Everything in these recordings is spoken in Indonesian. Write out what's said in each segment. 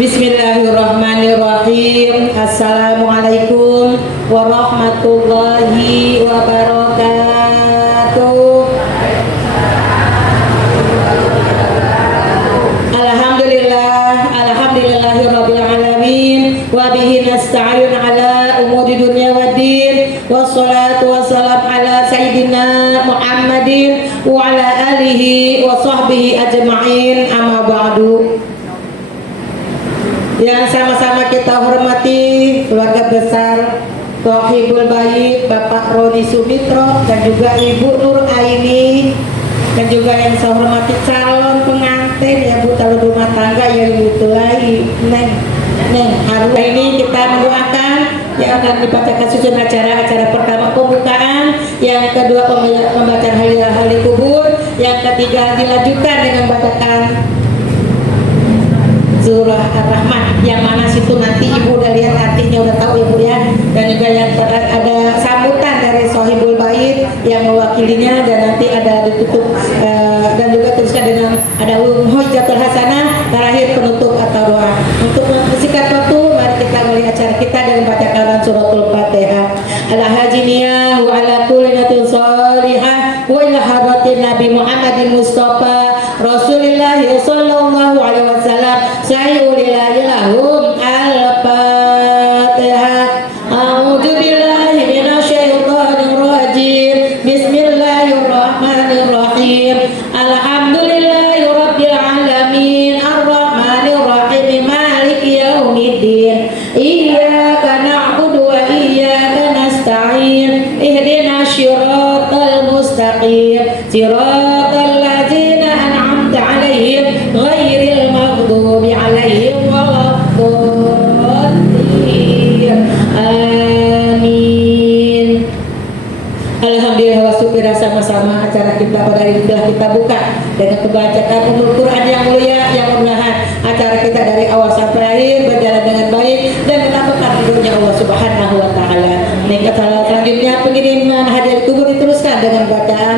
Bismillahirrahmanirrahim. Assalamualaikum warahmatullahi wabarakatuh. Alhamdulillahirabbil alamin wa bihi nasta'in ala umuri dunya waddin. Wassalatu wassalamu ala sayyidina Muhammadin wa ala alihi wa sahbihi ajma'in. Amma ba'du. Yang sama-sama kita hormati keluarga besar Thohibul Bait Bapak Roni Sumitro dan juga Ibu Nur Aini, dan juga yang saya hormati calon pengantin ya Bu, calon rumah tangga yang ditulai Neng Haru. Ini kita mendoakan yang akan dibacakan susun acara pertama pembukaan, yang kedua pembacaan ahli kubur, yang ketiga dilanjutkan dengan bacakan surah Ar-Rahman, yang mana situ nanti Ibu udah lihat artinya, udah tahu Ibu ya. Dan juga yang ada sambutan dari Thohibul Bait yang mewakilinya, dan nanti ada ditutup dan juga teruskan dengan ada Hujjatul Hasanah, terakhir penutup atau doa. Untuk mempersingkat waktu, mari kita mulai acara kita dengan bacakan suratul Fatihah. Al-hajiniyah wa ala kulli natin salihah wa ila hadratin Nabi Muhammadin Mustafa Rasulullah sallallahu alaihi wasallam. Sayyidillah lahum al-Fatihah. A'udzu billahi minasyaitonir rajim. Bismillahirrahmanirrahim. Alhamdulillahirabbil alamin. Arrahmanir rahim. Maliki yaumiddin. Iyyaka na'budu wa iyyaka nasta'in. Ihdinas shiratal mustaqim. Shiratal ladzina an'amta 'alaihim ghairil maghdubi 'alaihim waladdallin. Amin. Alhamdulillah wa syukur, sama-sama acara kita pada hari ini telah kita buka dengan pembacaan Al-Quran yang mulia, yang mudah-mudahan acara kita dari awal sampai akhir berjalan dengan baik dan mendapatkan ridhonya Allah Subhanahu wa taala. Tingkat selanjutnya pengiriman hadiah kubur diteruskan dengan bacaan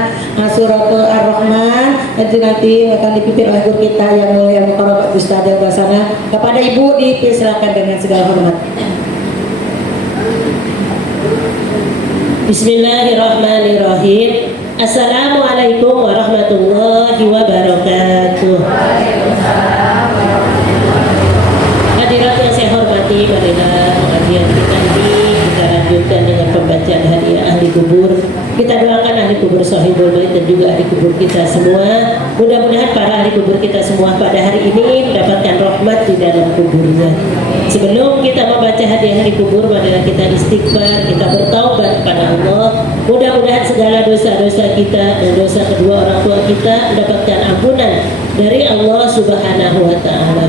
surat Ar-Rahman. Nanti akan dipimpin oleh guru kita yang mulia Mukarram Ustaz yang bersama. Kepada Ibu dipersilakan dengan segala hormat. Bismillahirrahmanirrahim. Assalamualaikum warahmatullahi wabarakatuh. Hadirat yang saya hormati, marilah pengajian kita ini kita lanjutkan dengan pembacaan hadiah ahli kubur. Kita doakan ahli kubur Thohibul Bait dan juga ahli kubur kita semua. Mudah-mudahan para ahli kubur kita semua pada hari ini mendapatkan rahmat di dalam kuburnya. Sebelum kita membaca hadiah ahli kubur, marilah kita istighfar, kita bertaubat kepada Allah. Mudah-mudahan segala dosa-dosa kita dan dosa kedua orang tua kita mendapatkan ampunan dari Allah Subhanahu wa taala.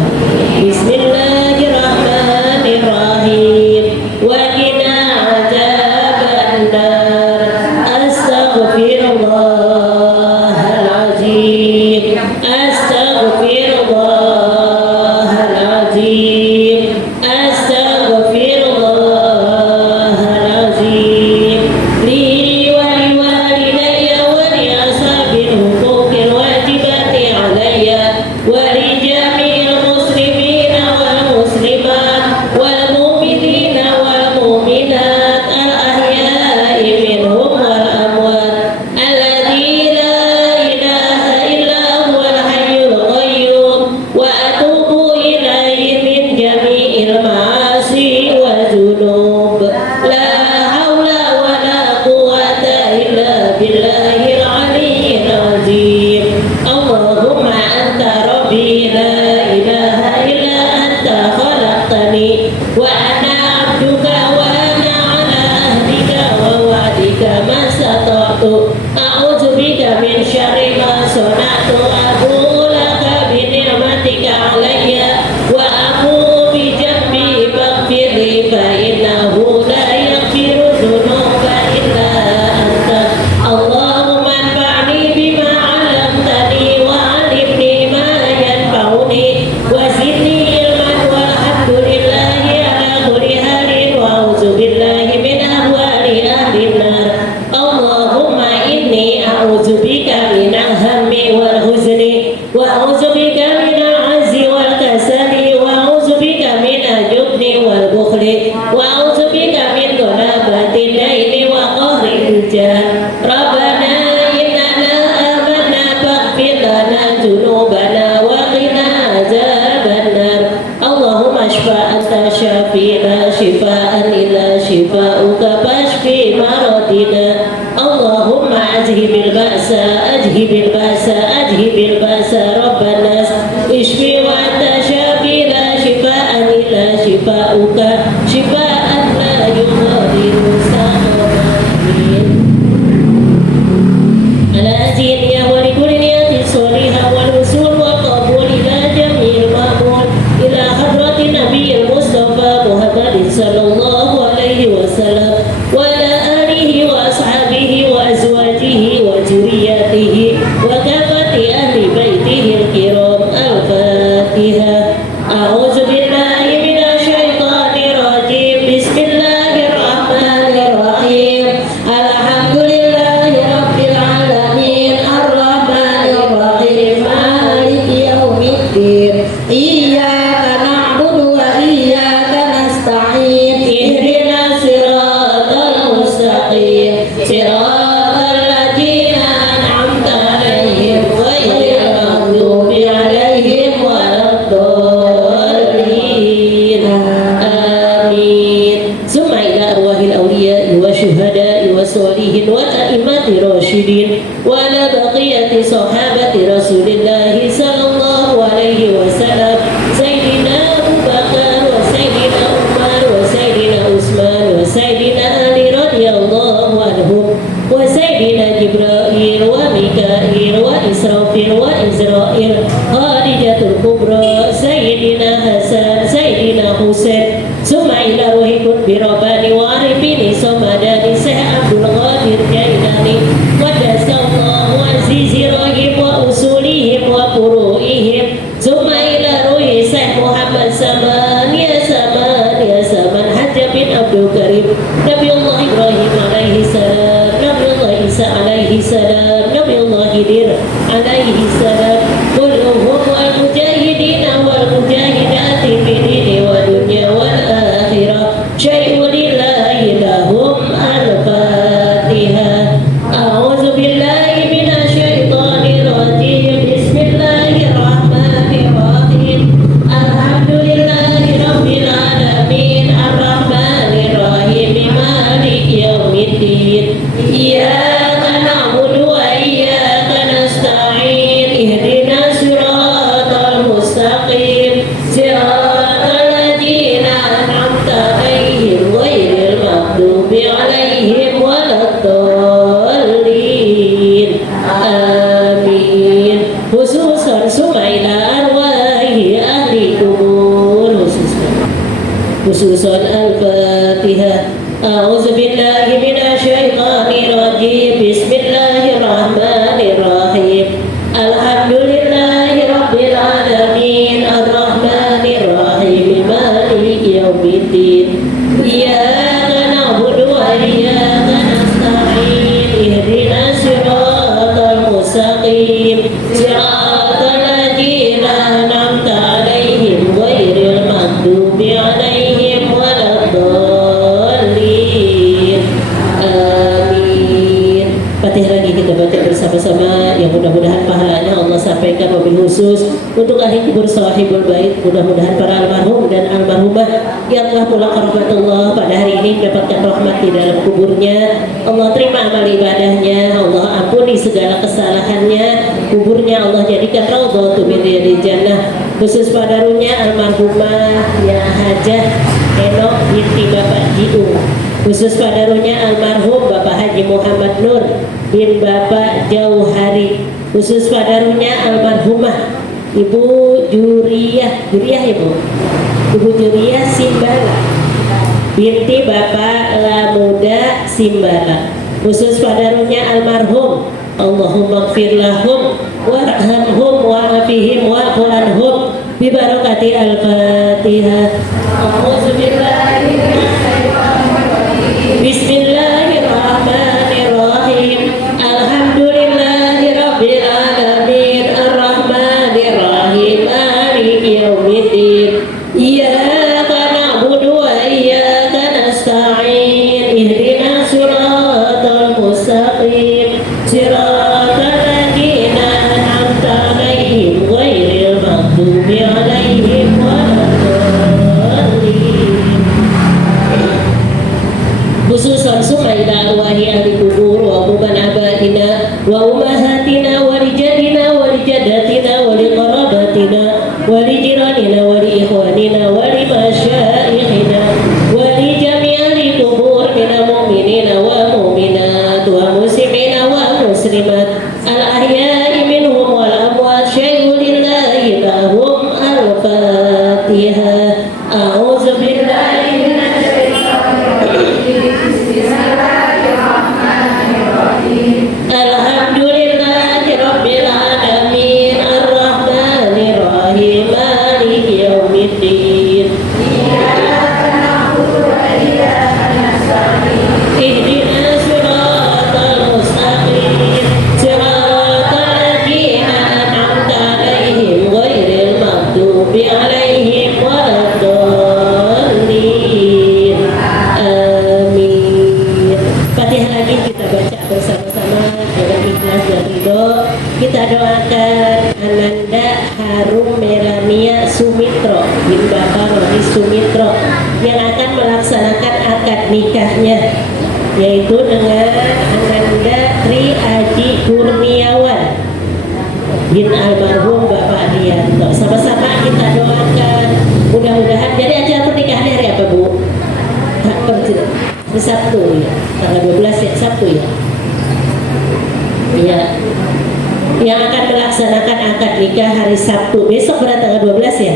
Bismillahirrahmanirrahim. Wa qina adzabannar. Astaghfirullahaladzim. Astaghfirullahaladzim. Astaghfirullahaladzim. Li wa liwalidayya wa li ashabil huquqil wajibati alayya wa li jami'il muslimina wal muslimat wal mu'minina wal mu'minat al ahya'i minhum wal amwat alladzi la ilaha illa huwal hayyul qayyum wa atubu ilaihi min shifa'uka shifa'an la yughadiru saqama. الأزين يا ولكل نية صالحة والوصول والقبول إلى جميع المأمول إلى حضرة النبي المصطفى محمد صلى الله عليه وسلم وعلى آله وأصحابه وأزواجه وذرياته وكافة أهل بيته الكرام. الفاتحة. أعوذ بالله من الشيطان الرجيم. بسم الله الرحمن الرحيم. الحمد لله رب العالمين الرحمن الرحيم مالك يوم الدين إياك نعبد وإياك نستعين اهدنا الصراط المستقيم صراط الذين أنعمت عليهم غير المغضوب عليهم ولا الضالين. آمين. ثم إلى أرواح الأولياء والشهداء والصالحين والأئمة الراشدين وعلى بقية صحابة رسول الله صلى الله عليه وسلم سيدنا أبو بكر وسيدنا عمر وسيدنا عثمان وسيدنا علي رضي الله عنهم وسيدنا جبرائيل وميكائيل وإسرافيل وإزرائيل خارجة الكبرى سيدنا حسن سيدنا حسين. ثم إلى روح قطب رباني وعارفين صمداني شيخ عبد القادر جيلاني قدس الله عزيز رحيم وأصولهم وفروعهم. ثم إلى روح شيخ محمد سمان يا سمان يا سمان حج بن عبد الكريم نبي الله إبراهيم عليه السلام نبي الله عيسى عليه السلام نبي الله خضر عليه السلام كلهم المجاهدين والمجاهدات في الدين والدنيا والآخرة شيء لله لهم. الفاتحة. أعوذ بالله من الشيطان الرجيم. بسم الله الرحمن الرحيم. الحمد لله رب العالمين الرحمن الرحيم مالك يوم الدين إياك نعبد وإياك نستعين اهدنا الصراط المستقيم صراط الذين أنعمت عليهم غير المغضوب عليهم ولا الضالين. آمين. خصوصا ثم إلى أرواح أهل القبور خصوصا الفاتحة. أعوذ بالله من الشيطان الرجيم. بسم الله الرحمن الرحيم. الحمد لله رب العالمين الرحمن الرحيم مالك يوم الدين إياك نعبد وإياك نستعين اهدنا الصراط المستقيم صراط الذين أنعمت عليهم غير المغضوب عليهم ولا الضالين. Amin. Fatihah lagi kita baca bersama-sama yang mudah-mudahan pahalanya Allah sampaikan wabil khusus untuk ahli kubur sahibul bait. Mudah-mudahan para almarhum dan almarhumah yang telah pulang ke rahmatullah pada hari ini mendapatkan rahmat di dalam kuburnya. Allah terima amal ibadahnya, Allah ampuni segala kesalahannya, kuburnya Allah jadikan raudhatul min riyadil jannah. Khusus pada runya almarhumah ya Hajah Enok binti Bapak Jiung. Khusus pada runya almarhum Bapak Haji Muhammad Nur bin Bapak Jauhari. Khusus pada runya almarhumah Ibu Juriyah ya Bu? Ibu Juriyah Simbala binti Bapak Lamuda Simbala. Khusus pada runya almarhum Allahumma gfir lahum warhamhum wa'afihim wa'fu anhum bi barakati al-Fatihah. A'udzu billahi minasyaitonir rajim. Bismillahirrahmanirrahim. Alhamdulillahi rabbil alamin arrahmanir rahim maliki yaumiddin iyyaka na'budu wa iyyaka nasta'in ihdinas siratal mustaqim صراط الذين أنعمت عليهم غير المغضوب عليهم ولا الضالين. bin Bapak Roni Sumitro yang akan melaksanakan akad nikahnya, yaitu dengan Ananda Tri Aji Kurniawan bin almarhum Bapak Rianto. Sama-sama kita doakan, mudah-mudahan. Jadi acara pernikahannya hari apa, Bu? Sabtu ya, tanggal 12 ya, Sabtu ya. Ya, yang akan melaksanakan akad nikah hari Sabtu besok pada tanggal 12 ya.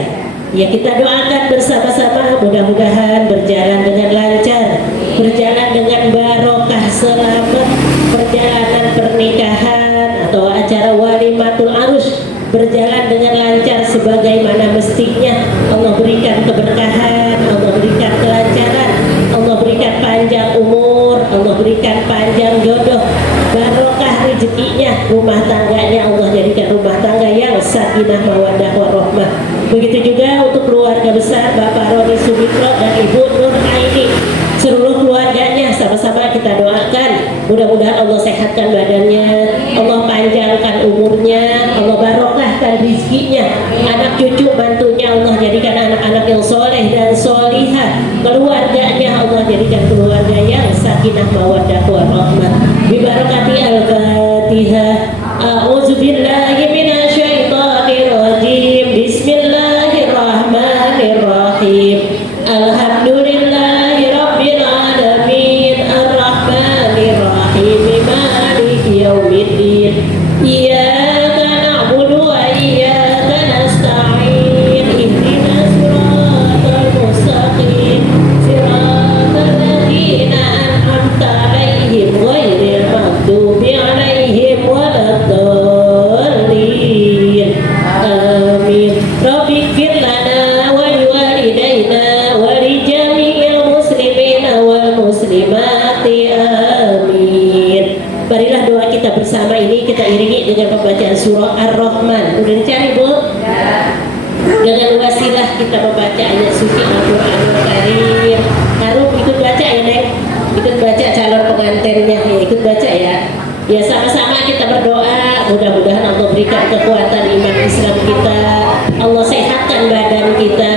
Ya, kita doakan bersama-sama, mudah-mudahan berjalan dengan lancar, berjalan dengan barokah, selamat perjalanan pernikahan atau acara walimatul arus berjalan dengan lancar sebagaimana mestinya. Allah berikan keberkahan, Allah berikan kelancaran, Allah berikan panjang umur, Allah berikan panjang jodoh, barokah rezekinya, rumah tangganya Allah jadikan rumah tangga yang sakinah mawaddah warahmah. Begitu juga untuk keluarga besar Bapak Roni Sumitro dan Ibu Nur Aini, seluruh keluarganya sama-sama kita doakan, mudah-mudahan Allah sehatkan badannya, Allah panjangkan umurnya, Allah barokahkan rizkinya, anak cucu mantunya Allah jadikan anak-anak yang soleh dan solihah, keluarganya Allah jadikan keluarga yang sakinah mawaddah warahmah. Bibarakati al-Fatihah. A'udzubillahi minasyaitonir rajim. Bismillahirrahmanirrahim. Alhamdulillahi rabbil alamin, arrahmanir rahim, maliki yaumiddin. Iyyaka na'budu wa iyyaka nasta'in. Ihdinas siratal mustaqim. Siratal ladzina an'amta 'alaihim ghairil maghdubi 'alaihim waladdallin. Amin. Rabbighfir lana wa liwalidayna wa lijami'il muslimina wal muslimati. Amin. Marilah doa kita bersama ini kita iringi dengan pembacaan surah Ar-Rahman. Udah dicari, Bu? Dengan wasilah kita membaca ayat suci Al-Qur'anul Karim. Harum ikut baca ya, Neng. Ikut baca calon pengantinnya, ya ikut baca ya. Ya, sama-sama kita berdoa, mudah-mudahan Allah berikan kekuatan iman Islam kita, Allah sehatkan badan kita,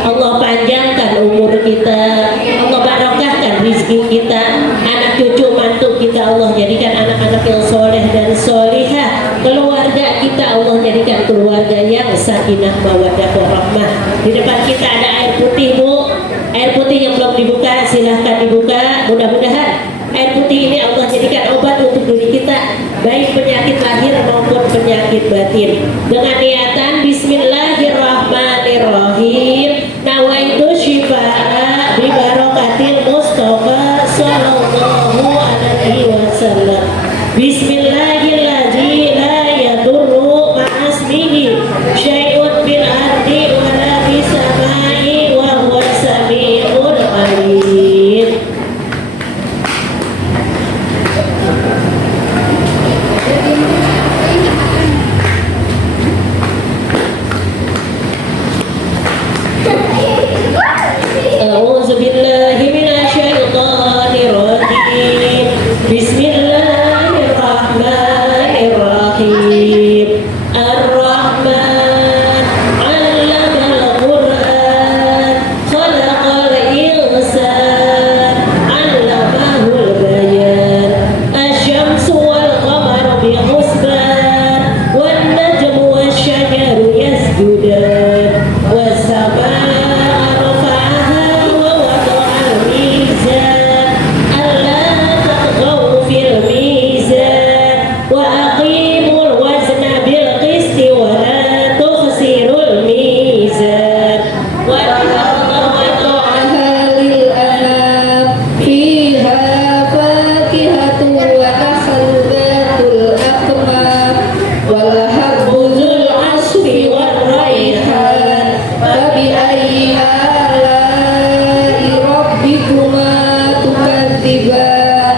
Allah panjangkan umur kita, Allah barokahkan rizki kita, anak cucu mantu kita Allah jadikan anak-anak yang soleh dan solihah, keluarga kita Allah jadikan keluarga yang sakinah mawaddah warahmah. Di depan kita ada air putih, Bu. Air putih yang belum dibuka silahkan dibuka. Mudah-mudahan air putih ini Allah jadikan obat untuk diri kita, baik penyakit lahir maupun penyakit batin. Dengan niatan Bismillahirrahmanirrahim, nawaitu syifa'a bi barakatil Mustafa sallallahu alaihi wasallam. Bismillahirrahmanirrahim, la yadurru ma'asmihi syai'un bil ardi wa la bis samai wa huwa samiul alim. A'udzu billahi minasyaitonir rajim. Bismillahirrahmanirrahim. Ar-Rahman 'allamal Qur'an, khalaqal insan, 'allamahul bayan. Asy-syamsu wal qamaru bi husban, wan najmu wasy-syajaru yasjudan, was-samaa'a rafa'aha wa wada'al mizan, alla taghaw fil mizan, wa aqimul wazna bil qisti wa la tukhsirul mizan, wa وَطَعَامًا لِلْأَنَامِ فِيهَا فَاكِهَةٌ وَنَخْلٌ ذَاتُ الْأَكْمَامِ وَالْحَبُّ ذُو الْعَصْفِ وَالرَّيْحَانُ فَبِأَيِّ آلَاءِ رَبِّكُمَا تُكَذِّبَانِ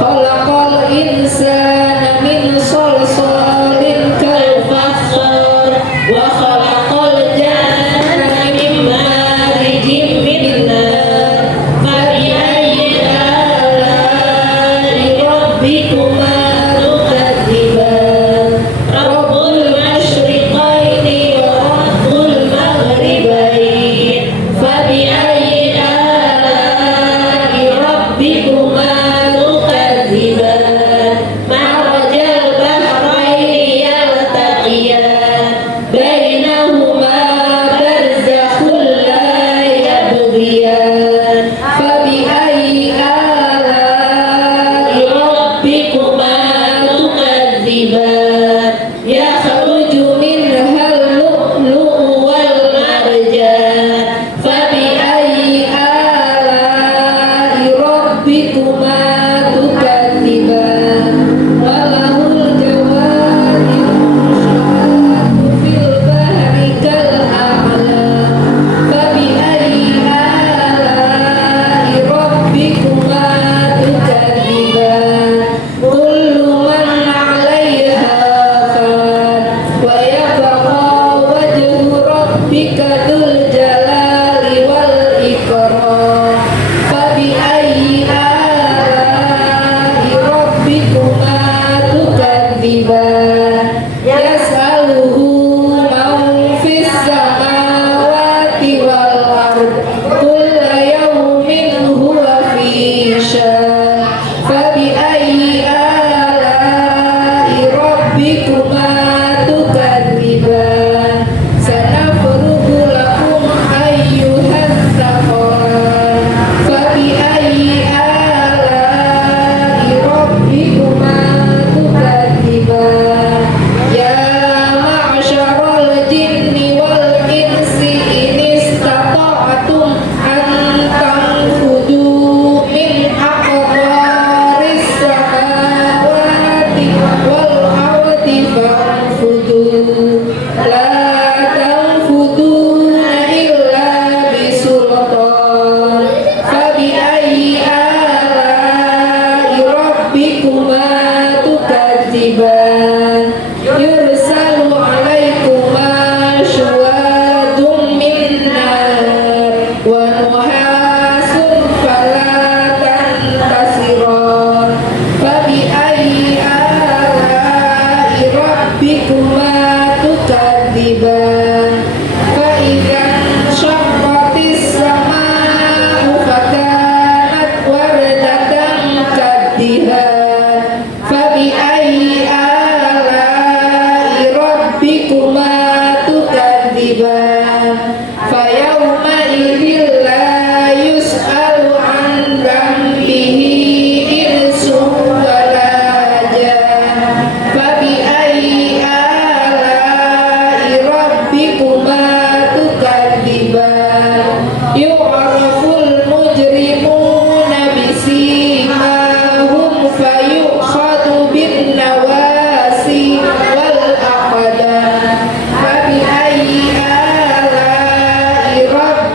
خَلَقَ الْإِنسَانَ مِنْ صَلْصَالٍ كَالْفَخَّارِ وَخَلَقَ الْجَانَّ مِنْ مَارِجٍ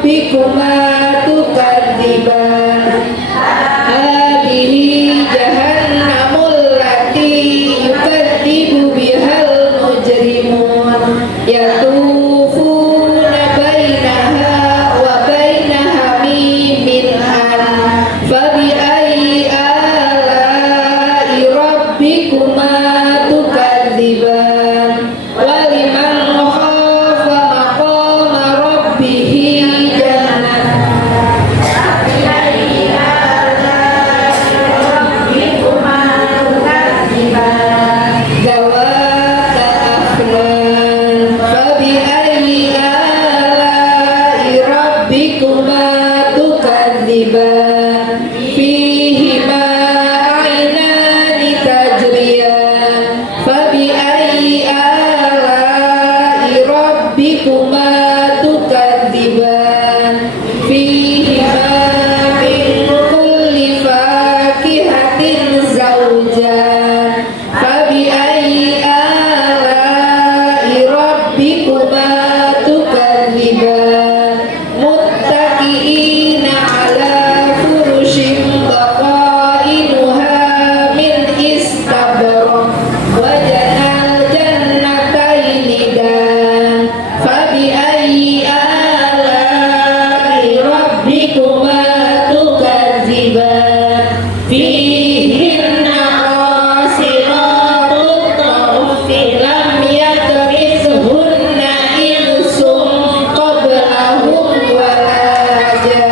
rabbikuma tukadziban. Hadhihi jahannamul lati yukadzibu bihal mujrimun yatufuna bainaha wa baina hamimin an fabi ayyi ala'i rabbikuma tukadziban. Waliman khafa maqama rabbihi zawata afnan fabi ayyi ala'i rabbikuma tukadziban. Fihima aynani tajriyan fabi ayyi ala'i rabbikuma tukadziban. Fihima min kulli fakihatin zawjan fabi ayyi ala'i rabbikuma tukadziban. Muttaqiina ala furushin baqainuha min istabrak wa janal jannataini dan fabi ayyi ala'i rabbikuma tukadziban. Fihinna qasiratut tarfi lam yatmithunna insun qablahum wala jan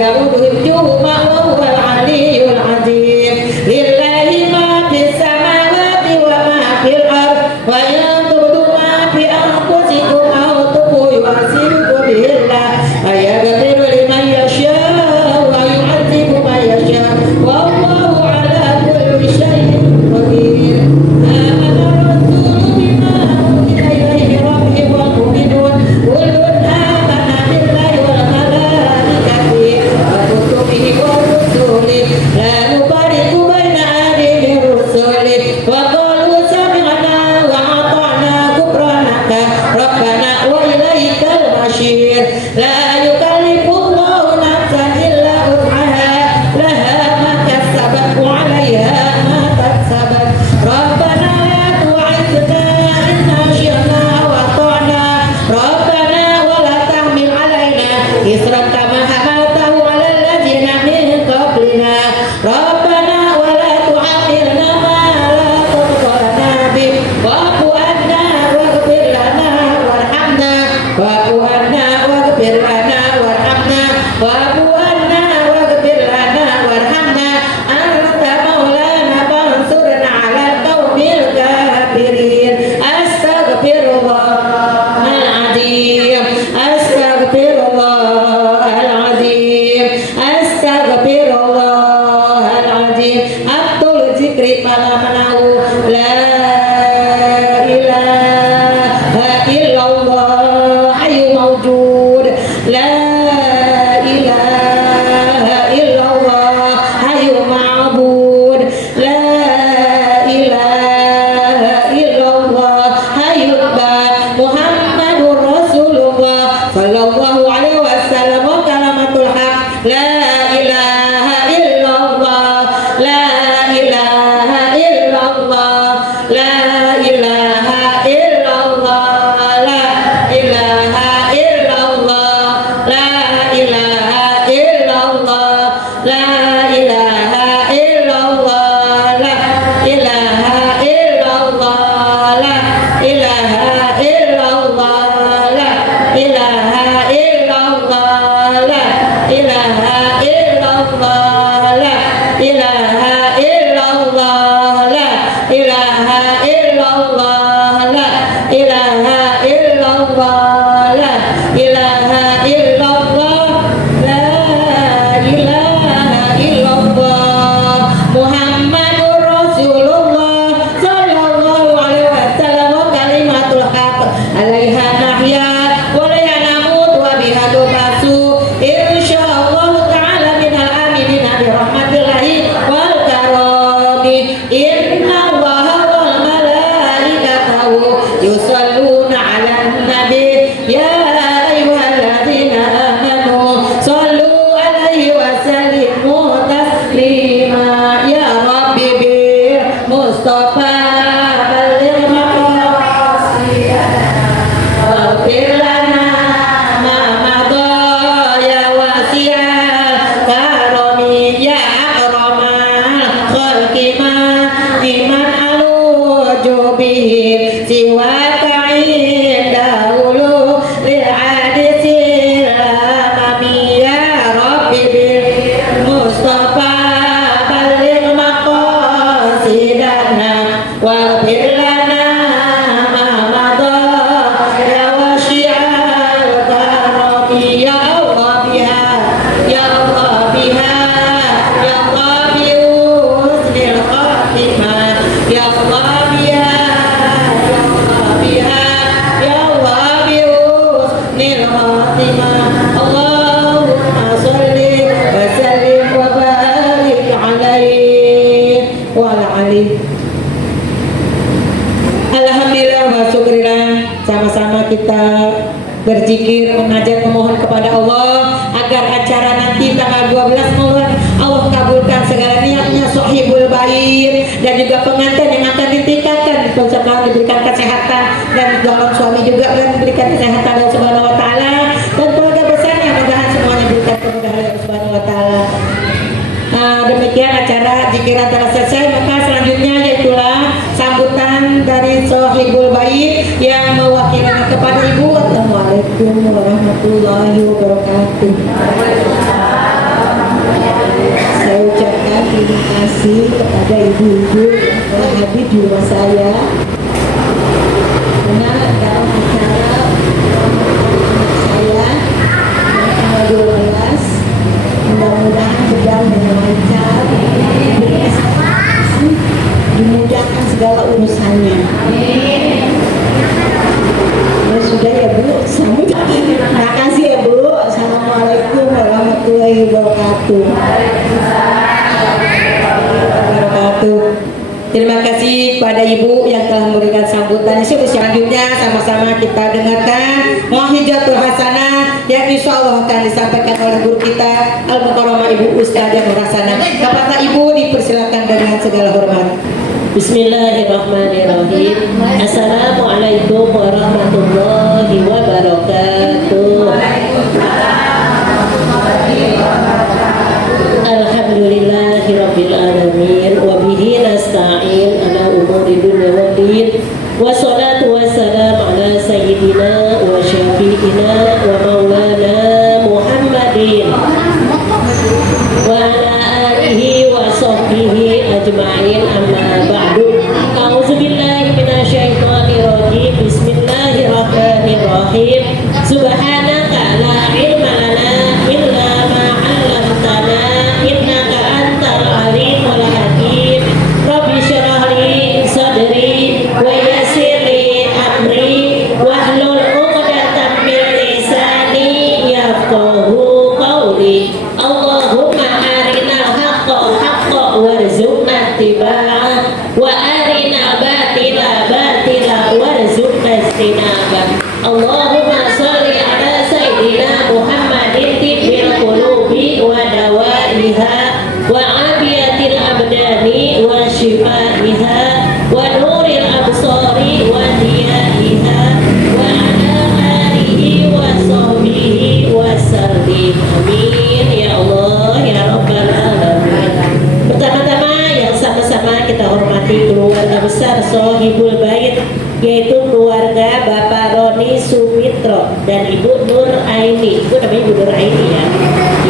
ya'uduhu hifdzuhuma wa huwal 'aliyyul 'azim. Lillahi ma fis samawati wa ma fil ardh wa yatubdu ma fi anfusikum aw tuqu yuhasibukum billah ayaghfiru liman yasha wa yu'adzibu man yasha wallahu 'ala kulli syai'in qadir. Amana rasulu bima unzila ilaihi min rabbih wal mu'minun kullun amana billahi wal malaikati wa kutubihi wa rusulihi la nufarriqu baina ahadin min rusulihi wa qalu sami'na wa ata'na ghufranaka rabbana wa ilaikal masyir. La yukallifullahu nafsan illa wus'aha laha ma kasabat wa 'alaiha ma kasabat. Rabbana la tu'akhidhna in nasya'na wa ata'na rabbana wa la tahmil 'alaina isran kama hamaltahu 'alal ladzina min qablina rabbana wa la tu'akhidhna ma la taqata lana bih wa'fu 'anna waghfir lana warhamna wa'fu 'anna waghfir lana warhamna wa'fu 'anna waghfir lana warhamna anta maulana fansurna 'alal qaumil kafirin. Astaghfirullahaladzim, astaghfirullahaladzim, astaghfirullahaladzim. Abdul zikri malamanahu la ilaha illallah hayu mawjud la ilaha illallah hayu ma'bud la ilaha illallah hayu ba Muhammadur Rasulullah sallallahu alaihi wasallam wa kalamatul haq la ilaha illallah la ilaha illallah la ilaha illallah la ilaha illallah la ilaha illallah la ilaha illallah la ilaha illallah la ilaha illallah la ilaha illallah la ilaha illallah la ilaha illallah la ilaha illallah la ilaha illallah la ilaha illallah la ilaha illallah Muhammadur Rasulullah sallallahu alaihi wasallam wa kalimatul haq alaiha nahya wa la namut wa biha tubasu insyaallah ta'ala minal aminin bi rahmatillahi wal karami inna allaha wal malaikatahu yusalluna 'alan nabi ya ayyuhalladzina amanu sallu 'alaihi wa sallimu taslima ya rabbi bil mustafa balligh maqasidana waghfir lana ma madha ya wasi'al karami ya akramal khalqi ma iman aluju bihi siwa ta'in dahulu lil hadisil amami ya rabbi bil mustafa balligh maqasidana waghfir lana ma madha ya wasi'al karami ya Allah biha ya Allah biha ya Allah bi husnil khatimah ya Allah biha ya Allah biha ya Allah bi husnil khatimah Allahumma sholli wa sallim wa barik alaihi wa ala alihi. Alhamdulillah wa syukurillah, sama-sama kita berzikir, mengajar, memohon kepada Allah agar acara nanti tanggal 12 Maulid Allah kabulkan segala niatnya Sohibul Bait dan juga pengantin yang akan ditingkatkan semoga diberikan kesehatan dan calon suami juga dan diberikan kesehatan dari Subhanahu wa taala dan keluarga besarnya mudah-mudahan semuanya diberikan kemudahan dari Subhanahu wa taala. Demikian acara zikiran telah selesai, maka selanjutnya yaitulah sambutan dari Sohibul Bait yang mewakili kepada Ibu. Assalamualaikum warahmatullahi wabarakatuh. kasih kepada ibu-ibu yang telah hadir di rumah saya karena dalam acara anak saya yang tanggal 12 mudah-mudahan berjalan dengan lancar, dimudahkan segala urusannya. Ya sudah ya Bu, sambut. Terima kasih ya Bu. Assalamualaikum warahmatullahi wabarakatuh. Terima kasih kepada Ibu yang telah memberikan sambutan. Selanjutnya sama-sama kita dengarkan Mau'izatul Hasanah yang insya Allah akan disampaikan oleh guru kita Al-Mukarramah Ibu Ustazah Nur Hasanah. Kepada Ibu dipersilakan dengan segala hormat. Bismillahirrahmanirrahim. Assalamualaikum warahmatullahi wabarakatuh. Alhamdulillahirabbil alamin wa bihi nasta'in ala umuri dunya waddin. Wassalatu wassalam ala sayyidina wa syafi'ina wa maulana Muhammadin wa ala alihi wa sahbihi ajma'in, amma ba'du. A'udzubillahi minasyaitonir rajim. Bismillahirrahmanirrahim. Subhanaka la ilma lana illa ma 'allamtana innaka antal alimul hakim. Rabbi shrah li sadri wa yassir li amri wahlul 'uqdatam min lisani yafqahu qawli. Allahumma arinal haqqa haqqan warzuqna ittiba'ah wa arinal batila batila warzuqna ijtinabah. Allahumma sholli ala sayyidina Muhammadin tibbil qulubi wa dawaiha wa afiyatil abdani wa shifaiha wa nuril absari wa diyaiha wa ala alihi wa sahbihi wa sallim. Amin ya Allah ya rabbal alamin. Pertama-tama yang sama-sama kita hormati keluarga besar Sohibul Bait, yaitu keluarga Bapak Roni Sumitro dan Ibu Nur Aini. Ibu namanya Ibu Nur Aini ya.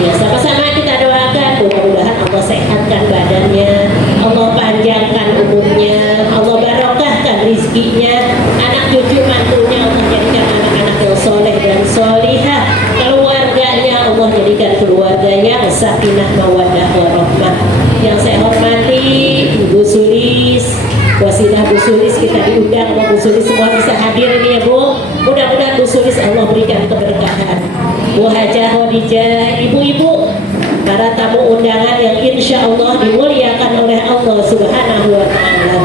Ya, sama-sama kita doakan mudah-mudahan Allah sehatkan badannya, Allah panjangkan umurnya, Allah barokahkan rizkinya, anak cucu mantunya Allah jadikan anak-anak yang soleh dan solihah, keluarganya Allah jadikan keluarga yang sakinah mawaddah warahmah. Yang saya hormati Ibu Sulis, wasilah Bu Sulis, kita diundang sama Bu Sulis semua bisa hadir ini ya Bu. Mudah-mudahan Bu Sulis Allah berikan keberkahan. Bu Hajah Khadijah, ibu-ibu, para tamu undangan yang insya Allah dimuliakan oleh Allah Subhanahu wa Ta'ala.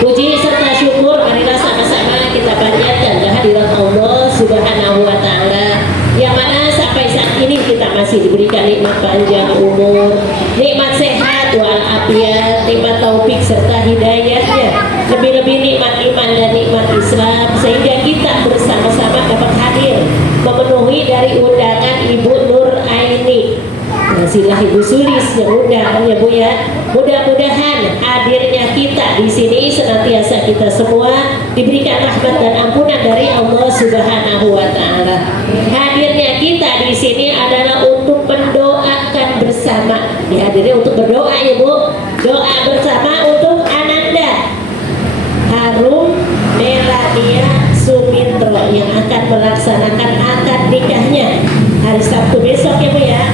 Puji serta syukur marilah sama-sama kita panjatkan kehadiran Allah Subhanahu wa Ta'ala, yang mana sampai saat ini kita masih diberikan nikmat panjang umur, nikmat sehat walafiat, nikmat taufik serta hidayahnya, lebih-lebih nikmat iman dan nikmat Islam, sehingga kita bersama-sama dapat hadir memenuhi dari undangan Ibu Nur Aini. Silah Ibu Sulis yang undang ya Bu ya. Mudah-mudahan hadirnya kita di sini senantiasa kita semua diberikan rahmat dan ampunan dari Allah Subhanahu wa Ta'ala. Hadirnya kita di sini adalah untuk mendoakan bersama. Dihadirnya untuk berdoa ya Bu. Doa bersama untuk Ananda Harum Melania Sumitro yang akan melaksanakan akad nikahnya hari Sabtu besok ya Bu ya,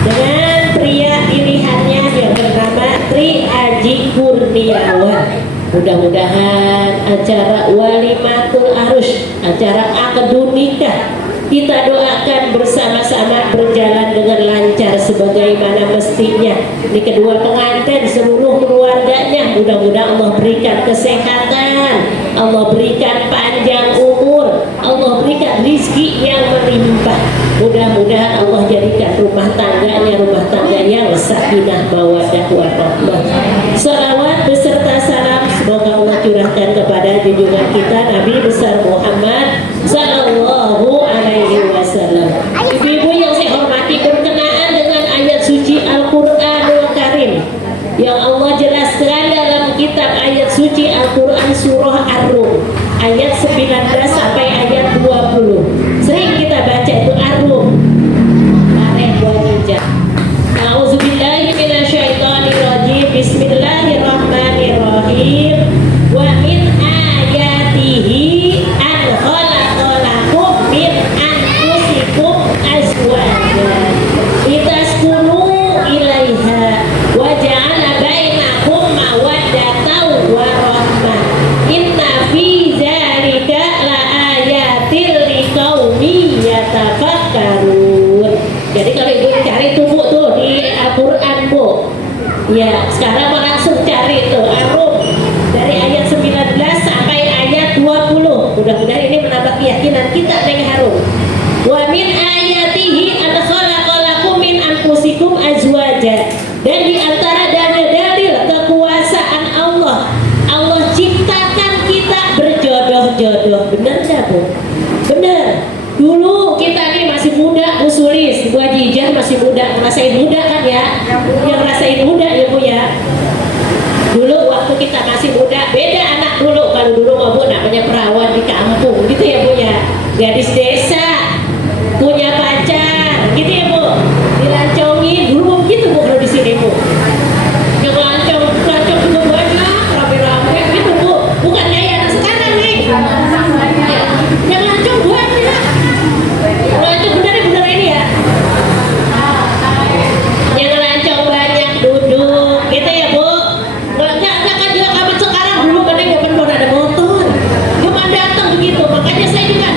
dengan pria pilihannya yang bernama Tri Aji Kurniawan. Mudah-mudahan acara walimatul arus, acara akad nikah, kita doakan bersama-sama berjalan dengan lancar sebagaimana mestinya. Di kedua pengantin seluruh keluarganya, mudah-mudahan Allah berikan kesehatan, Allah berikan panjang umur, Allah berikan rizki yang melimpah. Mudah-mudahan Allah jadikan rumah tangganya rumah tangga yang sakinah mawaddah warahmah. Salawat beserta salam semoga Allah curahkan kepada junjungan kita Nabi besar Muhammad sallallahu alaihi wasallam. Ibu-ibu yang saya hormati, berkenaan dengan ayat suci Al-Qur'anul Karim yang Allah jelaskan dalam kitab ayat suci Al-Qur'an surah Ar-Rum ayat 19 sampai ayat 20. Sering kita baca itu Ar-Rum. Auzubillahi minasyaitonir rajim. Ya, sekarang mau langsung cari itu Ar-Rum dari ayat 19 sampai ayat 20. Mudah-mudahan ini menambah keyakinan kita dengan Harum. Wa min ayatihi an khalaqalakum min anfusikum azwaja. Dan di antara dalil-dalil kekuasaan Allah, Allah ciptakan kita berjodoh-jodoh. Benar enggak, Bu? Benar. Dulu kita nih masih muda, Bu Sulis, Bu Ajijah masih muda, ngerasain muda kan ya? Yang ngerasain muda ya Bu ya. Dulu waktu kita masih muda, beda anak dulu. Kalau dulu mah Bu namanya perawan di kampung, gitu ya Bu ya. Gadis desa, punya pacar, gitu ya Bu. Dilancongin, dulu begitu Bu kalau di sini Bu. Yang lancong juga banyak, rame-rame gitu Bu. Bukan kayak anak sekarang nih. Yang lancong banyak. Lancong bener ini ya. Yang lancong banyak duduk, gitu ya Bu. Nggak kan juga kami sekarang dulu kan nggak pernah ada motor. Cuma datang begitu. Makanya saya juga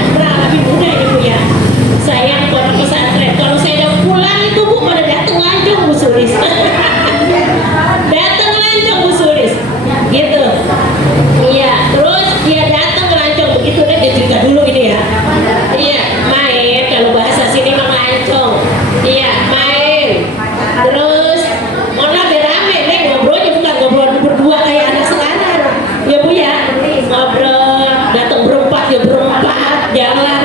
lebih muda ya Bu ya. Saya di pondok pesantren. Kalau saya udah pulang itu Bu pada datang lancong Bu Sulis. Datang lancong Bu Sulis. Gitu. Iya. Terus dia datang lancong begitu deh dia cerita dulu ini ya. Iya. Main kalau bahasa sini mah lancong. Iya. Main. Terus mau rame-rame nih ngobrolnya bukan ngobrol berdua kayak anak sekarang. Ya Bu ya. Ngobrol. Datang berempat ya berempat. Jalan.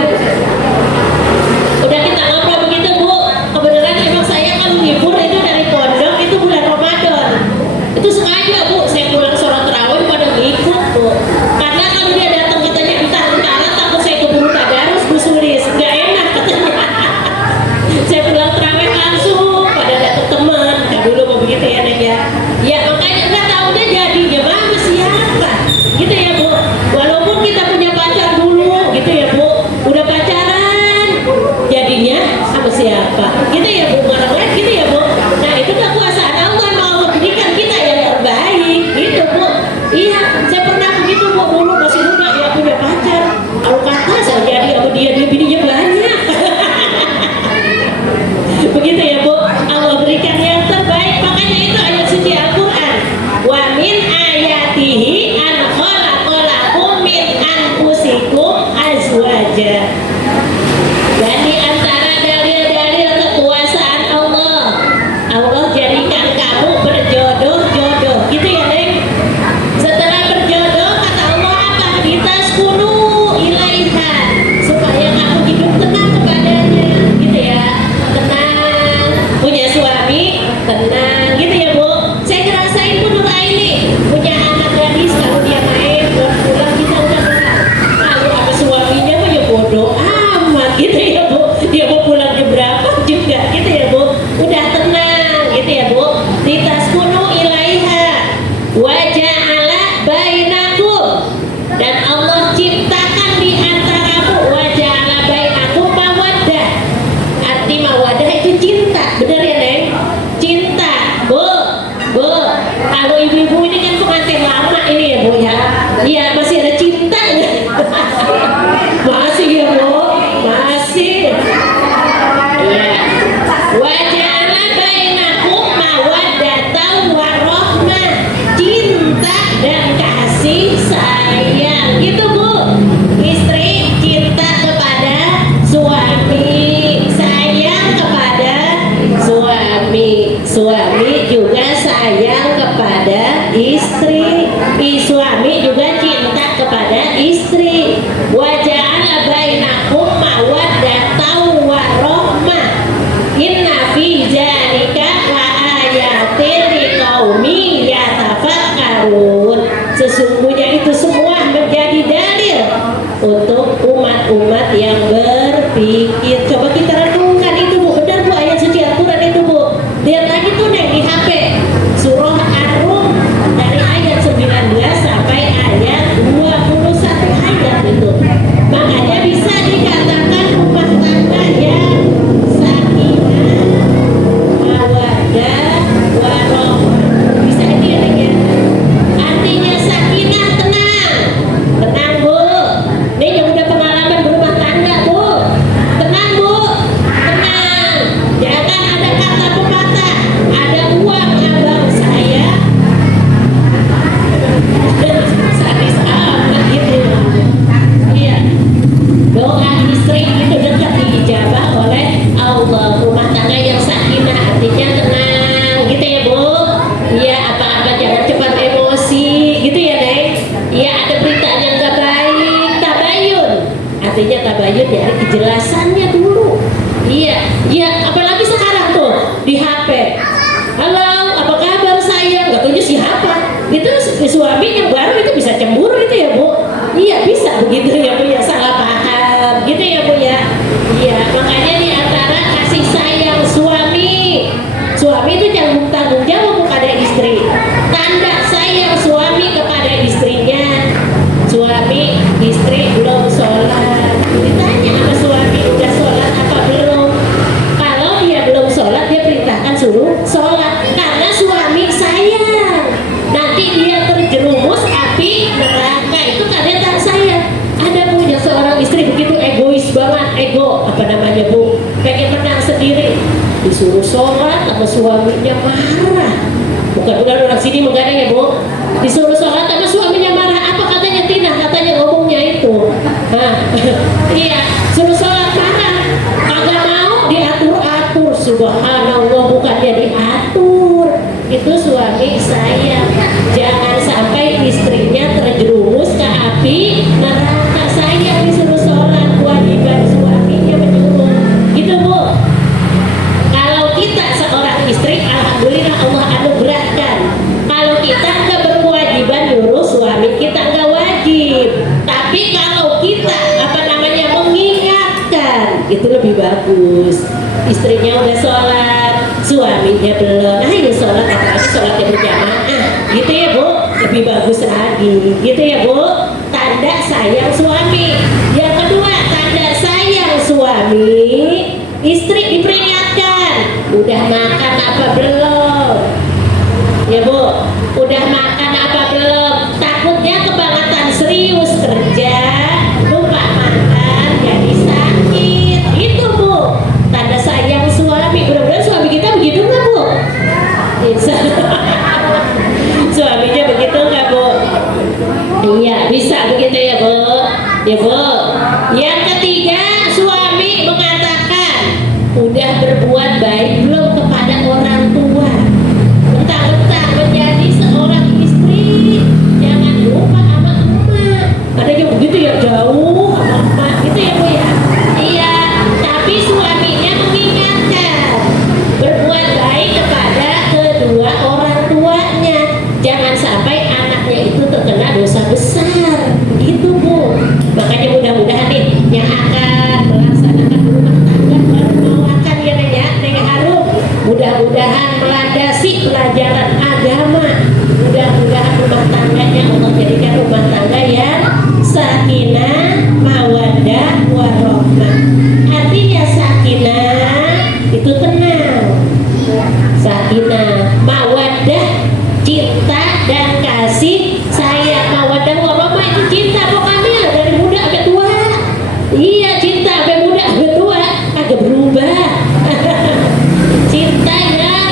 Udah kita ngobrol begitu Bu. Kebetulan emang saya kan menghibur itu dari pondok itu bulan Ramadan. Itu sengaja Bu. Saya pulang sholat tarawih pada ngikut Bu. Karena kalau dia datang katanya entar-entaran takut saya keburu tadarus Bu Sulis. Gak enak katanya. Saya pulang tarawih langsung pada datang teman. Nah dulu mau begitu ya Neng ya. Ya makanya nggak tahunya jadinya mana siapa. Gitu ya Bu. Walaupun kita punya pacar dulu gitu ya Bu. Udah pacaran jadinya sama siapa. Gitu ya Bu. Orang lain gitu ya Bu. Nah itu kekuasaan Allah mau memberikan kita yang terbaik. Gitu Bu. Iya saya pernah begitu Bu. Dulu masih muda ya punya pacar. Kalau kata saya jadi sama dia bininya banyak. Begitu ya Bu. Allah berikan yang terbaik. Makanya itu ayat suci Al-Quran. Wa min ayatihi an khalaqalakum min anfusikum azwaja. Dan di antara dalil-dalil kekuasaan Allah, Allah jadikan kamu berjodoh-jodoh. Gitu ya Neng. Setelah berjodoh kata Allah apa? Litaskunu ilaiha, supaya kamu hidup tenang kepadanya. Gitu ya. Tenang. Punya suami tenang. Gitu ya Bu. Saya ngerasain Bu Nur Aini punya anak gadis kalau dia main pulang kita udah tenang. Kalau sama suaminya mah ya bodoh amat gitu ya Bu. Dia mau pulang jam berapa juga gitu ya Bu. Udah tenang gitu ya Bu. Litaskunu ilaiha wa ja'ala bainakum, dan Allah ciptakan di antaramu wa ja'ala bainakum mawaddah. Arti mawaddah itu cinta. Benar ya Neng? Cinta. Bu. Kalau ibu-ibu ini kan pengantin lama ini ya Bu ya. Iya masih ada cinta nggak? Masih ya Bu. Masih. Iya. Wa ja'ala bainakum mawaddatan wa rahmah. Cinta dan kasih sayang. Gitu Bu. Istri cinta kepada suami, sayang kepada suami. Suami juga sayang kepada istri. Suami juga cinta kepada istri. Wa ja'ala bainakum mawaddatan wa rahmah. Inna fi dzalika laayatin liqaumin yatafakkarun. Sesungguhnya itu semua menjadi dalil untuk umat-umat yang berpikir. Coba kita renungkan itu Bu. Benar Bu ayat suci Al-Quran itu Bu. Lihat lagi tuh Neng di tadinya tabayun nyari kejelasannya dulu. Iya, iya, apalagi sekarang tuh di HP. Halo, apa kabar sayang? Gak taunya siapa. Itu suami yang baru itu bisa cemburu itu ya Bu. Iya bisa begitu ya Bu ya, salah paham gitu ya Bu ya. Iya, makanya di antara kasih sayang suami itu tanggung jawab kepada istri. Tanda sayang suami kepada istrinya. Suami, istri belum sholat, ditanya sama suami udah sholat apa belum. Kalau dia belum sholat, dia perintahkan suruh sholat karena suami sayang. Nanti dia terjerumus api neraka itu karena tak sayang. Ada punya seorang istri begitu egois banget, ego apa namanya Bu, pengen menang sendiri, disuruh sholat sama suaminya marah. Bukan orang sini menggadang ya Bu, disuruh sholat sama suaminya marah. Apa katanya Tina? Katanya ngomongnya itu. Nah, iya, suruh sholat marah, agak mau diatur-atur. Subhanallah, bukannya diatur. Itu suami sayang. Jangan sampai istrinya terjerumus ke api neraka. Sayang disuruh sholat, kewajiban suaminya menyuruh. Gitu Bu. Kalau kita seorang istri, alhamdulillah Allah anugerahkan. Kalau kita nggak berkewajiban nyuruh suami kita nggak wajib. Tapi kalau kita mengingatkan, itu lebih bagus. Istrinya udah sholat, suaminya belum. Nah ini sholat, apalagi sholatnya berjamaah, gitu ya Bu. Lebih bagus lagi, gitu ya Bu. Tanda sayang suami. Yang kedua, tanda sayang suami, istri diperingatkan, udah makan apa belum? Ya Bu, udah makan apa belum? Takutnya kebangetan serius kerja, lupa makan, jadi sakit. Itu Bu, tanda sayang suami. Mudah-mudahan suami kita begitu nggak Bu? Suaminya begitu nggak Bu? Iya, bisa begitu ya Bu. Ya Bu. Yang ketiga, suami mengatakan udah berbuat baik belum kepada orang tua. Mentang-mentang menjadi seorang istri, jangan lupa sama emak. Ada yang begitu ya, jauh sama emak gitu ya Bu ya. Iya, tapi suaminya mengingatkan berbuat baik kepada kedua orang tuanya. Jangan sampai anaknya itu terkena dosa besar. Gitu Bu. Makanya mudah-mudahan nih yang akan melaksanakan rumah tangga baru mau akan ya Neng Harum, mudah-mudahan melandasi pelajaran agama. Mudah-mudahan rumah tangganya Allah jadikan rumah tangga yang sakinah, mawaddah, warahmah. Artinya sakinah itu tenang, sakinah, mawaddah cinta dan kasih sayang. Mawaddah warahmah itu cinta pokoknya dari muda sampai tua. Iya, cinta sampai muda sampai tua agak berubah. Cinta yang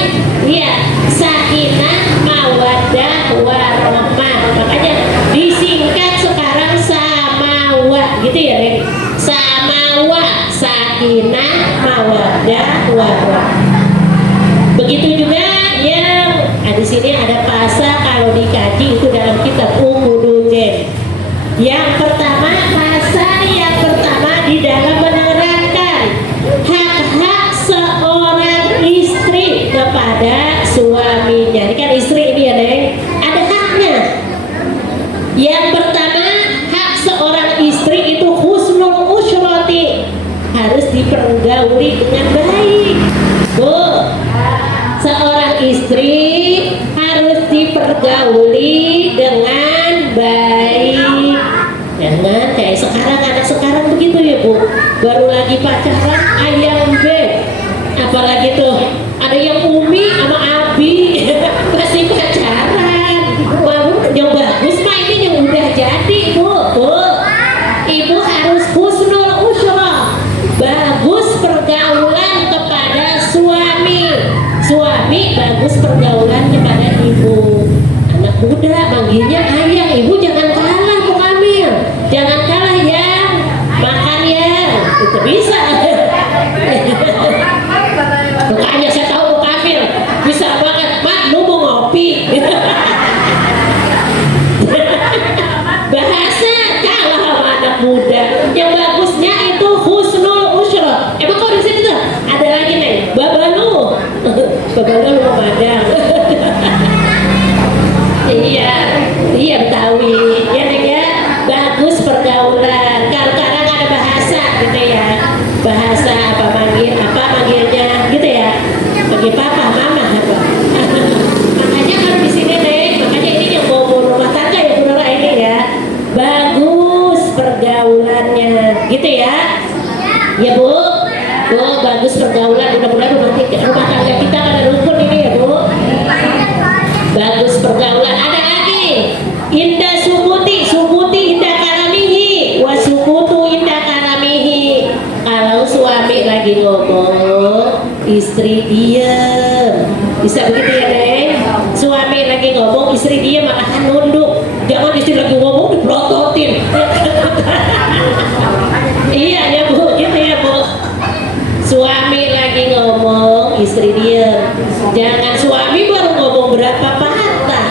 iya sakinah, mawaddah warahmah. Makanya disingkat sekarang samawa gitu ya Rek. Samawa, sakinah, mawaddah warahmah. Begitu juga yang di sini ada pasal kalau dikaji itu dalam kitab Umudujen. Yang pertama, pasal yang pertama di dalam menerangkan hak-hak seorang istri kepada suaminya. Ini kan istri ini ya Neng, ada haknya. Yang pertama, hak seorang istri itu husnul usyrati, harus dipergauli dengan baik. Bu, seorang istri harus dipergauli dengan baik. Jangan kayak sekarang, anak sekarang begitu ya Bu, baru lagi pacaran ayam beb, apalagi tuh ada yang Umi sama Abi masih pacaran. Yang bagus mah ini yang udah jadi Bu. Ibu harus husnul usyrah, bagus pergaulan kepada suami. Suami bagus pergaulan kepada ibu. Anak muda manggilnya ayang, ibu jangan kalah Bu Kamil, jangan kalah ya, makan ya, itu bisa. Makanya saya tahu Bu Kamil bisa banget, Mak lu mau ngopi. Bahasa kalah sama anak muda. Yang bagusnya Begadang lu Padang. Iya, iya Betawi. Ya Neng ya, bagus pergaulan. Kalau sekarang ada bahasa gitu ya, bahasa manggilnya gitu ya, panggil papa, mama apa. Makanya kalau di sini Neng, makanya ini yang mau rumah tangga ya Bu Nora ini ya, bagus pergaulannya, gitu ya. Ya Bu, bagus pergaulan. Mudah-mudahan rumah tangga kita ada rukun ini ya Bu. Bagus pergaulan. Ada lagi indah sumuti indah karamihi wasukutu indah karamihi. Kalau suami lagi ngomong, istri diem. Bisa begitu ya Neng? Suami lagi ngomong, istri diem, malahan nunduk. Jangan istri lagi ngomong diprototin. Iya ya Bu, gitu ya Bu. Suami lagi ngomong, istri diem. Jangan suami baru ngomong berapa patah,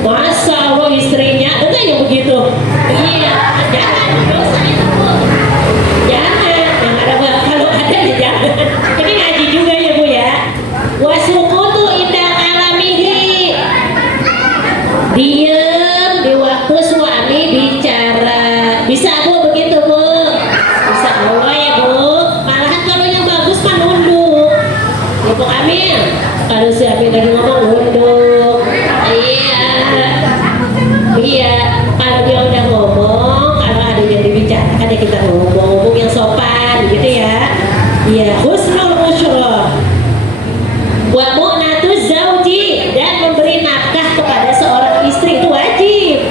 masa Allah istrinya enggak yang begitu. Iya, jangan, dosa itu Bu. Jangan, yang ada kalau ada ya jangan. Ini ngaji juga ya Bu ya. Wasukutu indah alamihi. Diem di waktu suami bicara. Bisa Bu begitu Bu? Bisa Allah ya Bu. Malahan kalau yang bagus mah nunduk. Ya Bu Amil. Kalau suami lagi ngomong nunduk. Iya. Kalau dia udah ngomong, kalau ada yang dibicarakan ya kita ngomong yang sopan gitu ya. Iya, husnul usyrah. Wa mu'natuz zauji, dan memberi nafkah kepada seorang istri itu wajib.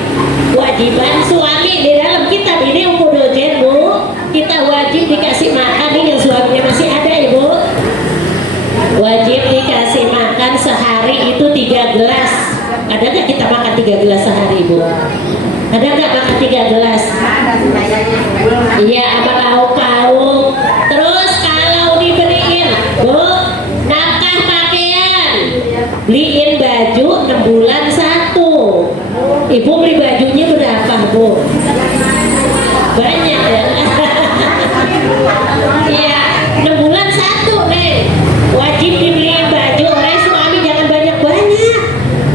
Wajiban suami di dalam kitab ini Umudojen Bu, kita wajib dikasih makan nih yang suaminya masih ada Ibu. Wajib dikasih makan sehari itu 3 gelas. Ada nggak kita makan 3 gelas sehari Bu? Ada nggak makan 3 gelas? Iya, sama lauk pauk. Terus kalau diberiin Bu, nafkah pakaian, beliin baju 6 bulan 1. Ibu beli bajunya berapa Bu? Banyak ya. Iya, 6 bulan 1 Neng. Wajib dibeliin baju oleh suami, jangan banyak-banyak.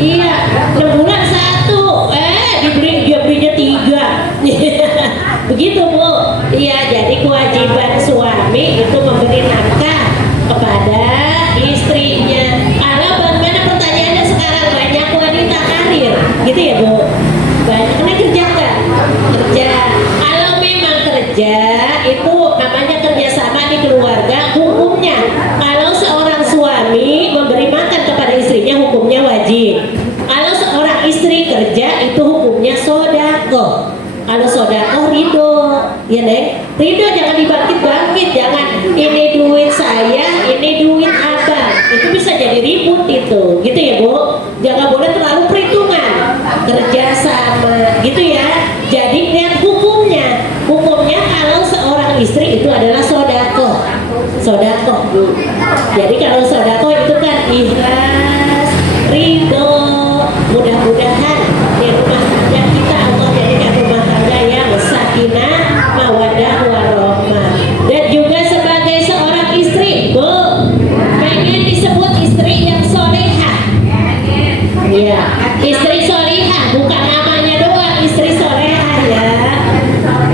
Iya, 6 bulan 1. Dia belinya 3. Begitu Bu. Iya, jadi kewajiban suami itu memberi nafkah kepada istrinya. Kalau bagaimana pertanyaannya sekarang, banyak wanita karir, gitu ya Bu? Banyak, karena kerja kan? Kerja. Kalau memang kerja itu namanya kerjasama di keluarga, hukumnya kalau seorang suami memberi makan kepada istrinya hukumnya wajib. Kalau seorang istri kerja itu hukumnya sodako. Kalau sodako ridho, ya Neng, ridho jangan dibangkit-bangkit, jangan ini duit saya, ini duit abang, itu bisa jadi ribut itu, gitu ya Bu. Jangan boleh terlalu perhitungan, kerja sama, gitu ya. Jadi lihat hukumnya kalau seorang istri itu adalah sodako Bu. Jadi kalau sodako itu kan ikhlas, ridho. Mudah-mudahan di rumah tangga kita Allah jadikan rumah tangga yang sakinah, mawaddah, warahmah. Dan juga sebagai seorang istri Bu, pengen disebut istri yang solehah. Iya, istri solehah, bukan namanya doang istri solehah ya.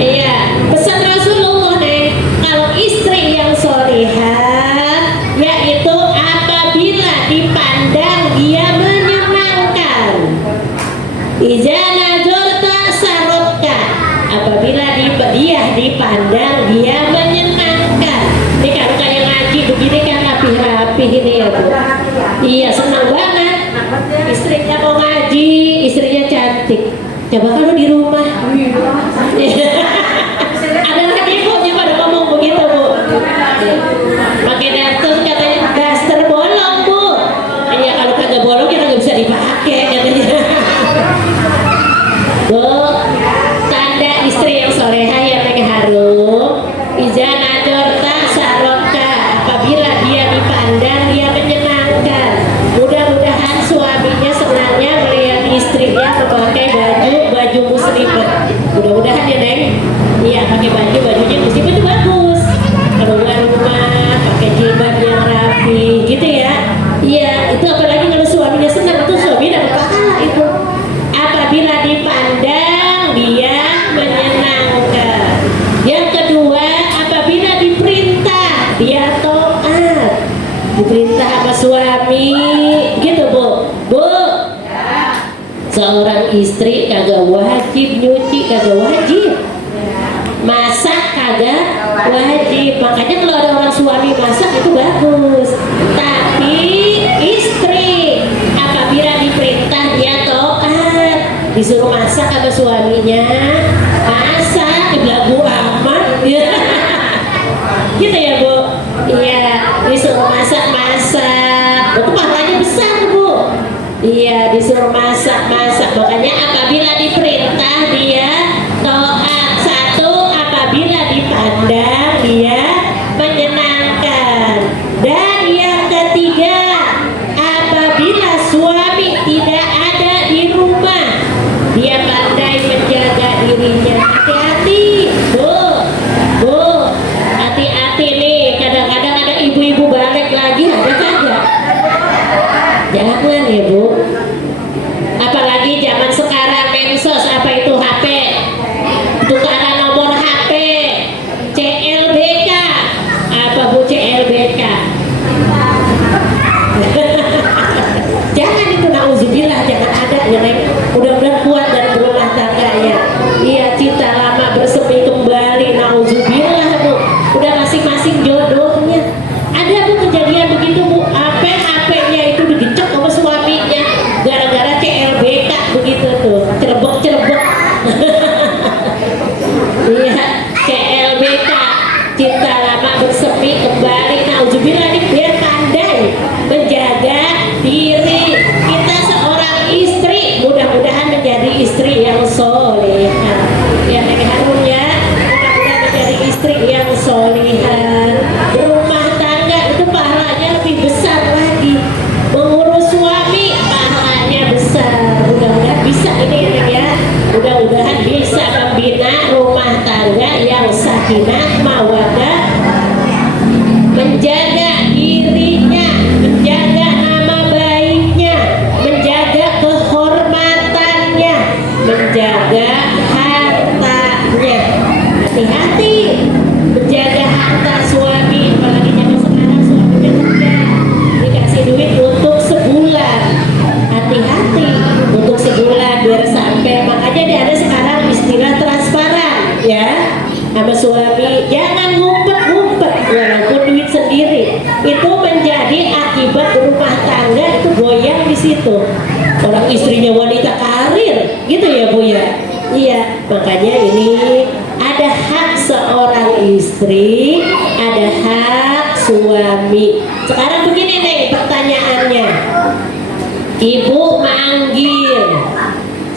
Iya, pesan Rasulullah nih, kalau istri yang solehah yaitu apabila dipandang dia menyenangkan. Izana jorta sarotka, apabila dia dipandang dia menyenangkan. Ini kalau kayak ngaji begini kan rapi-rapi ini ya Bu. Iya, senang banget. Istrinya mau ngaji, istrinya cantik. Coba kalau di rumah. Ada lagi ibunya pada ngomong begitu Bu. Pakai daster katanya daster bolong Bu. Iya, kalau kagak bolong kita nggak bisa dipakai katanya. Bu, tanda istri yang soleha yang harum. Izana jorta saroka, apabila dia dipandang dia menyenangkan. Mudah-mudahan suaminya senangnya melihat istrinya memakai baju muslimah. Mudah-mudahan ya Neng. Iya, pakai bajunya muslimah itu bagus. Keluar rumah pakai jilbab yang rapi, gitu ya. Iya, Seorang istri kagak wajib nyuci, kagak wajib masak, kagak wajib. Makanya kalau ada orang suami masak itu bagus. Tapi istri apabila diperintah dia taat, disuruh masak sama suaminya masak, belagu amat ya. Gitu ya Bu. Iya, disuruh masak itu pahalanya besar Bu. Iya, disuruh masak. Makanya apabila diperintah dia taat. Satu, apabila dipandang dia menyenangkan. Dan yang ketiga, apabila suami tidak ada di rumah, dia pandai menjaga dirinya. Hati-hati Bu, hati-hati nih. Kadang-kadang ada ibu-ibu balik lagi, ada kagak? Jangan ya Bu. Apalagi zaman sekarang medsos, apa itu HP, tukaran nomor HP, CLBK, apa Bu CLBK? Jangan itu, nauzubillah, jangan ada ya Neng. Mudah-mudahan kuat dan berumah tangganya. Iya, cinta lama bersemi kembali, nauzubillah Bu. Udah masing-masing jodohnya. Ada Bu kejadian begitu Bu, HP-nya itu digecek sama suaminya gara-gara CLBK begitu tuh, cerebek. Iya, CLBK, cinta lama bersemi kembali. Nauzubillah, nih biar pandai menjaga diri. Kita seorang istri, mudah-mudahan menjadi istri yang solehah. Ya Neng Harun ya, mudah-mudahan menjadi istri yang solehah. Rumah tangga itu pahalanya lebih besar lagi. Mengurus suami pahalanya besar. Mudah-mudahan bisa ini ya. Mudah-mudahan bisa membina rumah tangga yang sakinah mawaddah, menjaga dirinya, menjaga nama baiknya, menjaga kehormatannya, menjaga hartanya. Hati-hati menjaga harta suami, apalagi zaman sekarang suaminya kerja, dikasih duit untuk sebulan. Hati-hati untuk sebulan biar sampai. Makanya ada sekarang istilah transparan ya sama suami, jangan ngumpet-ngumpet walaupun duit sendiri. Itu menjadi akibat rumah tangga itu goyang di situ. Orang istrinya wanita karir gitu ya Bu ya. Iya, makanya ini ada hak seorang istri, ada hak suami. Sekarang begini nih pertanyaannya, ibu manggil,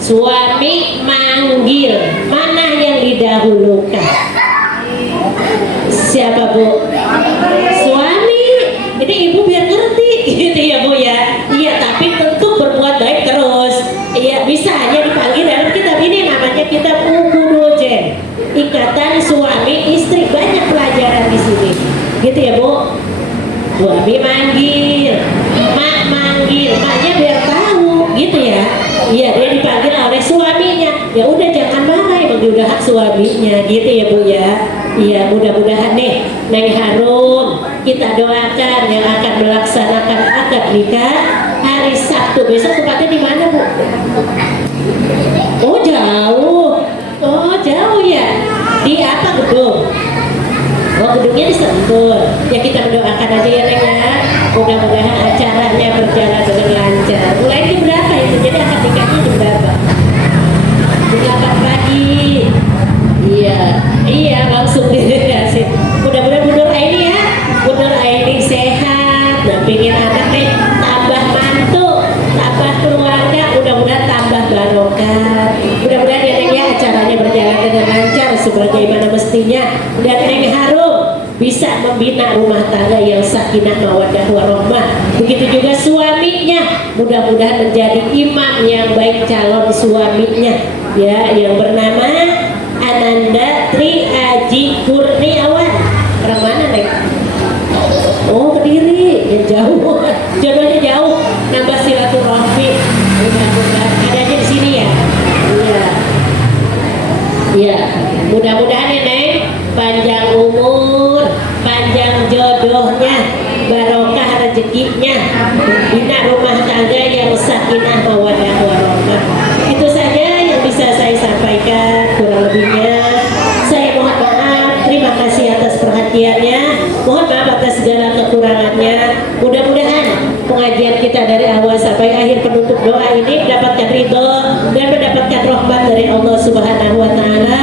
suami manggil, mana yang didahulukan? Siapa Bu? Suami. Ini ibu biar ngerti gitu ya Bu ya. Iya, tapi tentu berbuat baik terus. Iya, bisa hanya dipanggil dalam kitab ini, namanya kitab Ukhudojen, ikatan suami istri. Banyak pelajaran di sini. Gitu ya Bu. Suami manggil, mak manggil, maknya biar tahu gitu ya. Iya, dia dipanggil oleh suaminya. Ya udah jangan marah, emang dia udah hak suaminya gitu ya Bu ya. Iya, mudah-mudahan nih Neng Harun, kita doakan yang akan melaksanakan akad nikah hari Sabtu besok. Tempatnya di mana Bu? Oh jauh ya. Di apa gedung? Oh, gedungnya di Sentul. Ya kita mendoakan aja ya Neng ya. Mudah-mudahan acaranya berjalan dengan lancar. Mulai jam berapa itu? Jadi akad nikahnya jam berapa? Jam 8 pagi. Iya langsung dikasih. Mudah-mudahan Bu Nur Aini ya, Bu Nur Aini sehat. Nah, pingin anak nih tambah mantu, tambah keluarga, mudah-mudahan tambah barokah. Mudah-mudahan ya Neng ya, acaranya berjalan dengan lancar sebagaimana mestinya. Dan Neng Harun bisa membina rumah tangga yang sakinah mawaddah warahmah. Begitu juga suaminya, mudah-mudahan menjadi imam yang baik calon suaminya ya, yang bernama Ananda Tri Aji Kurniawan. Orang mana Neng? Oh, Kediri. Ya jauh, jodohnya jauh, nambah silaturahmi. Mudah-mudahan ada aja di sini ya. Iya, mudah-mudahan ya Neng, panjang umur, panjang jodohnya, barokah rezekinya, bina rumah tangga yang sakinah mawaddah warahmah. perhatiannya. Mohon maaf atas segala kekurangannya. Mudah-mudahan pengajian kita dari awal sampai akhir penutup doa ini mendapatkan ridho dan mendapatkan rahmat dari Allah Subhanahu wa taala.